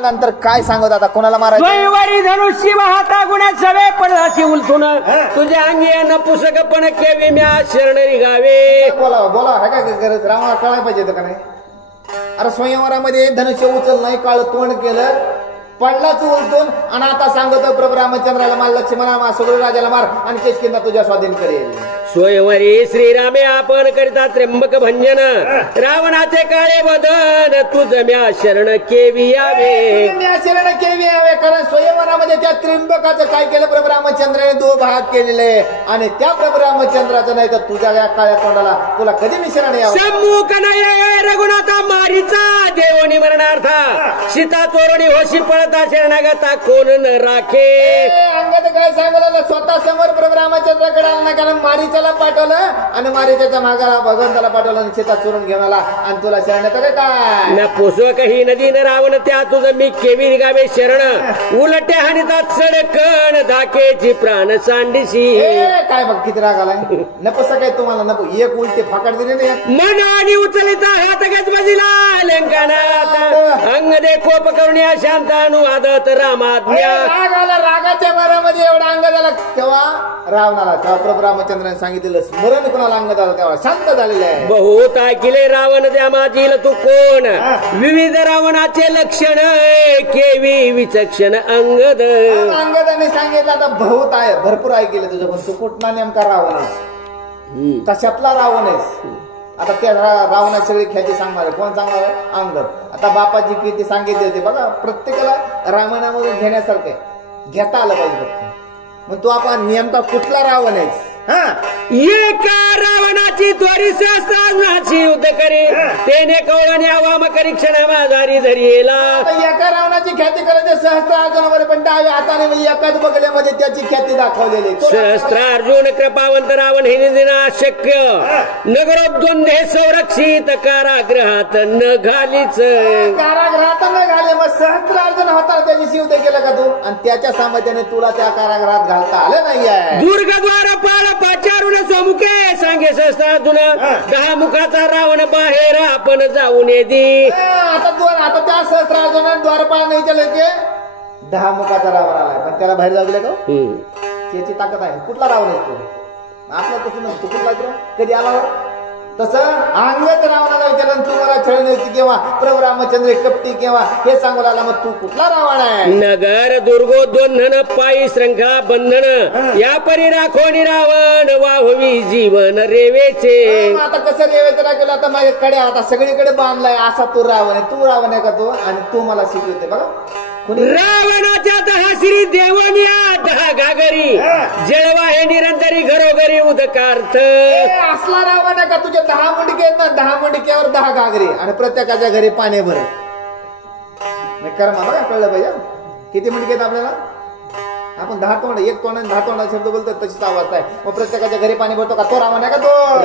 नंतर काय सांगत आता कोणाला मारायचं? सोयवारी धनुष्य वाहता गुण्यात सवे पडदाशी उलथून तुझ्या अंगी नपुसकपण केवी म्या शरण गावे. बोला बोला काय काय गरज रावणाला कळायला पाहिजे का नाही? अरे स्वयंवरामध्ये धनुष्य उचल नाही काळ तोंड केलं पडलाच उलटून आणि आता सांगतो प्रभू रामचंद्राला मार लक्ष्मणा मार सगळं राजाला मार आणि केसकिंदा तुझ्या स्वाधीन करेल. सोयवारी श्रीरामे आपण करिता त्र्यंबक भंजन रावणाचे काळे वदन तुझ म्या शरण केवी यावे. म्या शरण केवी यावे कारण स्वयंवरामध्ये त्या त्र्यंबकाचं काय केलं प्रभू रामचंद्राने 2 भाग केलेले आणि त्या प्रभू रामचंद्राचं नाही तर तुझ्या या काळ्या तोंडाला तुला कधी मी शरण यावं? सम्मुख नये रघुनाथा मारीचा देवणी मरणार्था सीता चोरणी होशी पळता शरणागता कोण न राखे. अंगद काय सांगलं स्वतः समोर प्रभू रामचंद्राकडे आला ना कारण मारीच्याला पाठवलं आणि मारीच्याच्या मागाला भगवंताला पाठवलं आणि सीता चोरून घेऊन आला आणि तुला शरण काय न पुसक ही नदी न रावण त्या तुझं मी केवी गावे शरण उलट्या हानीतात सडकण धाकेची प्राण सांडीशी. काय बघ किती राग आलाय नको काय तुम्हाला नको एक उलटे फाकड दिले ना मनाने उचलिता हात गजबजिला लंकानात अंग दे कोप करुण्या शांत अनुवादत रामाज्ञा. राग आला रागाच्या भरामध्ये एवढा अंग झाला तेव्हा रावणाला तेव्हा प्रभू रामचंद्राने सांगितलं स्मरण कोणाला अंग झालं तेव्हा शांत झालेलं आहे. बहुत ऐकिले रावण द्या माझील तू कोण विविध रावणाचे लक्षण केवी विचक्षण अंगद. अंगदाने सांगितलं आता बहुत आहे भरपूर ऐकले तुझं पण तू कुठला नेमका रावण आहेस कशातला रावण आहेस? आता त्या रावणाची सगळी ख्याती सांगणार आहे कोण सांगणार आहे? अंगद. आता बापाची कीर्ती सांगितली होती बघा प्रत्येकाला रामायणामधून घेण्यासारखं घेता आलं पाहिजे फक्त. मग तू आपण नेमका कुठला रावण आहेस? एका रावणाची त्वरी सहस्राची युद्ध करी तेने कवळणे आवाम करी क्षण माझारी धरीला. एका रावणाची ख्याती करायची सहस्त्रार्जुनावर पण डाव्या हाताने म्हणजे एकाच बगल्यामध्ये त्याची ख्याती दाखवलेली. सहस्त्रार्जुन कृपावंत रावण हे निंदिना शक्य नगरोद्वंदे संरक्षित कारागृहात न घालीच. कारागृहात न घाले मग सहस्त्रार्जुन होता त्याची शिवते केलं का तू आणि त्याच्या सामर्थ्याने तुला त्या कारागृहात घालता आलं नाहीये. दुर्गद्वार पाळ पाचारून सोमुखे सांगे सहस्त्रार्जुन 10 मुखाचा रावण बाहेर आपण जाऊन येदी. आता त्या सहस्त्रार्जुनाने द्वारपाळ नाही केलं की 10 मुखाचा रावण आलाय पण त्याला बाहेर जाऊ दिलं का? त्याची ताकद आहे. कुठला रावण आहे तू? आपला तसं नसतो कुठला कधी आला तसं अंगद रावणाला विचारलं तू मला छळण होती केव्हा प्रभू रामचंद्र कपटी केव्हा हे सांगू लागला मग तू कुठला रावण आहे? नगर दुर्गोद्वंदन पायी श्रंखला बंधन या परी राखोनी रावण वाहवी जीवन रेवेचे. आता कसं रेवेचं राखलं आता माझ्याकडे आता सगळीकडे बांधलाय असा तू रावण आहे. तू रावण आहे का तू? आणि तू मला शिकवते बघा रावणाच्या 10 श्री देवनिया 10 घागरी जळवा हे निरंतरी घरोघरी उदकार्थ. असला रावण आहे का? तुझे 10 मुंडके आहेत ना 10 मुंडक्यावर 10 घागरी आणि प्रत्येकाच्या घरी पाणी भर कर्मा बघा कळलं पाहिजे किती मुंडके आहेत आपल्याला. आपण 10 तोंड एक तोंड 10 तोंडा शब्द बोलतो तशीच आवाज आहे. मग प्रत्येकाच्या घरी पाणी भरतो का? तो रावण आहे का तो?